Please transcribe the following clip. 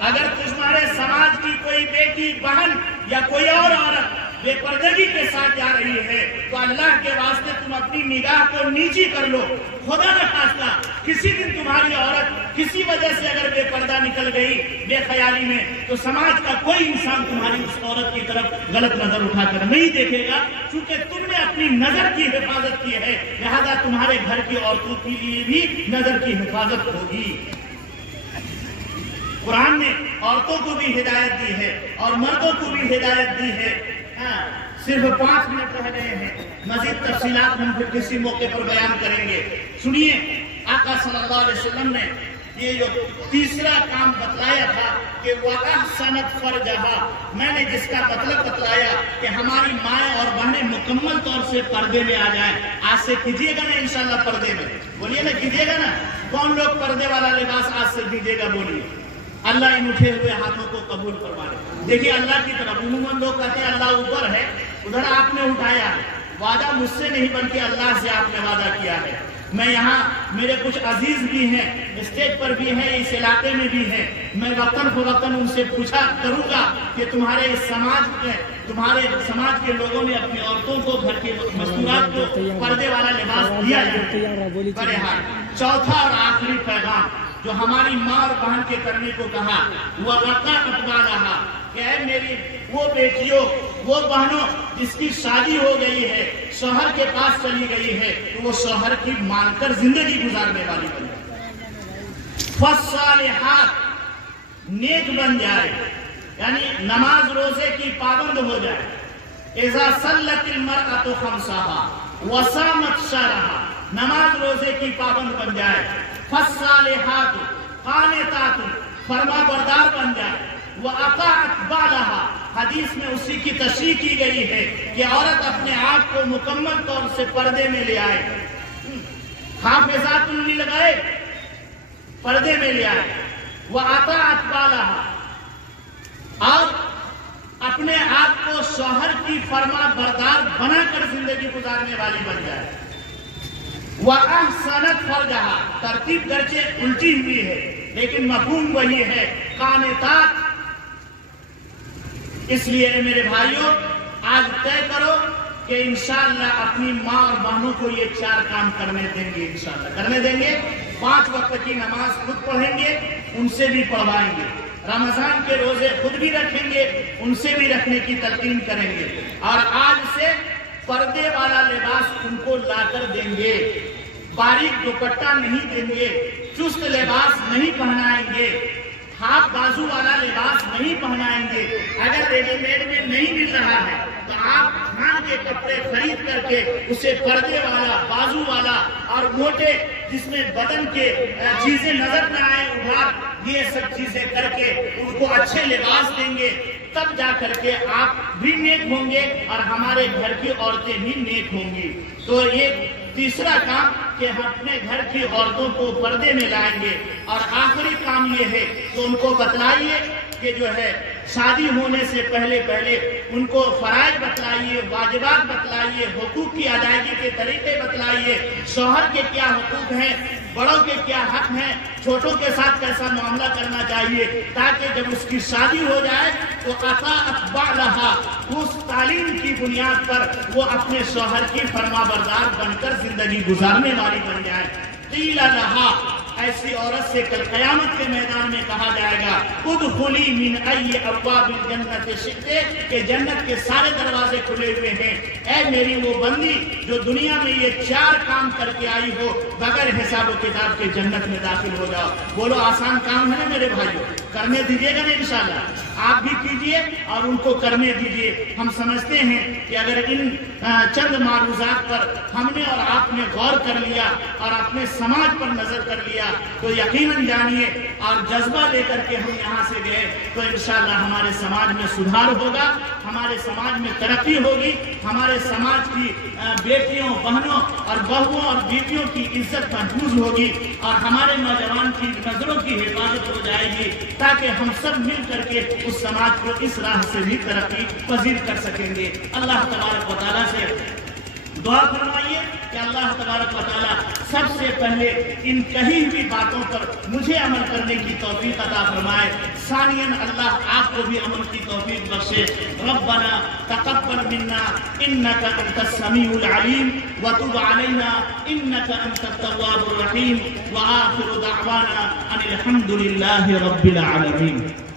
اگر تمہارے سماج کی کوئی بیٹی بہن یا کوئی اور عورت بے پردگی کے ساتھ جا رہی ہے تو اللہ کے واسطے تم اپنی نگاہ کو نیچی کر لو. خدا نہ خواستہ کسی دن تمہاری عورت کسی وجہ سے اگر بے پردہ نکل گئی بے خیالی میں تو سماج کا کوئی انسان تمہاری اس عورت کی طرف غلط نظر اٹھا کر نہیں دیکھے گا، چونکہ تم نے اپنی نظر کی حفاظت کی ہے، لہذا تمہارے گھر کی عورتوں کے لیے بھی نظر کی حفاظت ہوگی. قرآن نے عورتوں کو بھی ہدایت دی ہے اور مردوں کو بھی ہدایت دی ہے. صرف 5 منٹ رہ گئے ہیں، مزید تفصیلات ہم پھر کسی موقع پر بیان کریں گے. سنیے، آقا صلی اللہ علیہ وسلم نے یہ جو تیسرا کام بتلایا تھا کہ وَأَحْسَنَتْ فَرْجَهَا، میں نے جس کا مطلب بتلایا کہ ہماری مائیں اور بہنیں مکمل طور سے پردے میں آ جائیں. آج سے کیجیے گا نا انشاءاللہ پردے میں، بولیے نا کیجیے گا نا. کون لوگ پردے والا لباس آج سے دیجیے گا؟ بولیے. اللہ ان اٹھے ہوئے ہاتھوں کو قبول فرمائے. دیکھیے اللہ کی طرف عموماً لوگ کہتے ہیں اللہ اوپر ہے، ادھر آپ نے اٹھایا ہے. وعدہ مجھ سے نہیں بلکہ اللہ سے آپ نے وعدہ کیا ہے. میں یہاں میرے کچھ عزیز بھی ہیں، اسٹیج پر بھی ہیں، اس علاقے میں بھی ہیں. میں وقتاً فوقتاً ان سے پوچھا کروں گا کہ تمہارے سماج کے لوگوں نے اپنی عورتوں کو گھر کے مستورات کو پردے والا لباس دیا ہے؟ بہرحال چوتھا اور آخری پیغام جو ہماری ماں اور بہن کے کرنے کو کہا، وہ رہا کہ اے میری وہ بیٹیوں، وہ بہنوں جس کی شادی ہو گئی ہے، شوہر کے پاس چلی گئی ہے، تو وہ شوہر کی مان کر زندگی گزارنے والی بن جائے. فالصالحات، نیک بن جائے، یعنی نماز روزے کی پابند ہو جائے. اذا صلت المرأة خمسها وصامت شهرها، نماز روزے کی پابند بن جائے. فالصالحات قانتات، فرما بردار بن جائے. وَأَطَاعَتْ بَعْلَهَا، حدیث میں اسی کی تشریح کی گئی ہے کہ عورت اپنے آپ کو مکمل طور سے پردے میں لے آئے. حافظات للغیب، پردے میں لے آئے. وَأَطَاعَتْ بَعْلَهَا، اور اپنے آپ کو شوہر کی فرما بردار بنا کر زندگی گزارنے والی بن جائے. وَأَحْسَنَتْ فَرْجَهَا، ترتیب گرچہ الٹی ہوئی ہے لیکن مفہوم وہی ہے، قانتات. اس لیے اے میرے بھائیوں، آج طے کرو کہ انشاءاللہ اپنی ماں اور بہنوں کو یہ 4 کام کرنے دیں گے. انشاءاللہ کرنے دیں گے. 5 وقت کی نماز خود پڑھیں گے، ان سے بھی پڑھوائیں گے. رمضان کے روزے خود بھی رکھیں گے، ان سے بھی رکھنے کی تلقین کریں گے. اور آج سے پردے والا لباس ان کو لا کر دیں گے. باریک دوپٹہ نہیں دیں گے، چست لباس نہیں پہنائیں گے، ہاتھ بازو والا لباس نہیں پہنائیں گے. اگر ریڈی میڈ میں نہیں مل رہا ہے تو آپ تھان کے کپڑے خرید کر کے اسے پردے والا، بازو والا اور موٹے جس میں بدن کے چیزیں نظر نہ آئے اگھاڑ، یہ سب چیزیں کر کے ان کو اچھے لباس دیں گے. تب جا کر کے آپ بھی نیک ہوں گے اور ہمارے گھر کی عورتیں بھی نیک ہوں گی. تو یہ تیسرا کام کہ ہم اپنے گھر کی عورتوں کو پردے میں لائیں گے. اور آخری کام یہ ہے کہ ان کو بتلائیے کہ جو ہے شادی ہونے سے پہلے ان کو فرائض بتلائیے، واجبات بتلائیے، حقوق کی ادائیگی کے طریقے بتلائیے، شوہر کے کیا حقوق ہیں، بڑوں کے کیا حق ہیں، چھوٹوں کے ساتھ کیسا معاملہ کرنا چاہیے، تاکہ جب اس کی شادی ہو جائے تو اطاعت بعلہا، اس تعلیم کی بنیاد پر وہ اپنے شوہر کی فرما بردار بن کر زندگی گزارنے والی بن جائے. قیل لہا، ایسی عورت سے کل قیامت کے میدان میں کہا جائے گا ادخلی من ای ابواب الجنت شئت، کہ جنت کے سارے دروازے کھلے ہوئے ہیں. اے میری وہ بندی جو دنیا میں یہ 4 کام کر کے آئی ہو، بغیر حساب و کتاب کے جنت میں داخل ہو جاؤ. بولو آسان کام ہے نا میرے بھائیوں؟ کرنے دیجیے گا نا انشاءاللہ؟ آپ بھی کیجئے اور ان کو کرنے دیجئے. ہم سمجھتے ہیں کہ اگر ان چند معروضات پر ہم نے اور آپ نے غور کر لیا اور اپنے سماج پر نظر کر لیا تو یقیناً جانیے اور جذبہ لے کر کے ہم یہاں سے گئے تو انشاءاللہ ہمارے سماج میں سدھار ہوگا، ہمارے سماج میں ترقی ہوگی، ہمارے سماج کی بیٹیوں، بہنوں اور بہووں اور بیٹیوں کی عزت محفوظ ہوگی اور ہمارے نوجوان کی نظروں کی حفاظت ہو جائے گی، تاکہ ہم سب مل کر کے اس سماج کو اس راہ سے بھی ترقی پذیر کر سکیں گے. اللہ تبارک و تعالیٰ سے دعا فرمائیے کہ اللہ تبارک و تعالیٰ سب سے پہلے ان کہی ہوئی باتوں پر مجھے عمل کرنے کی توفیق عطا فرمائے، ثانیاً اللہ آپ کو بھی عمل کی توفیق بخشے۔ ربنا تقبل منا انك انت السميع العليم وتب علينا انك انت التواب الرحيم، وآخر دعوانا ان الحمد لله رب العالمين۔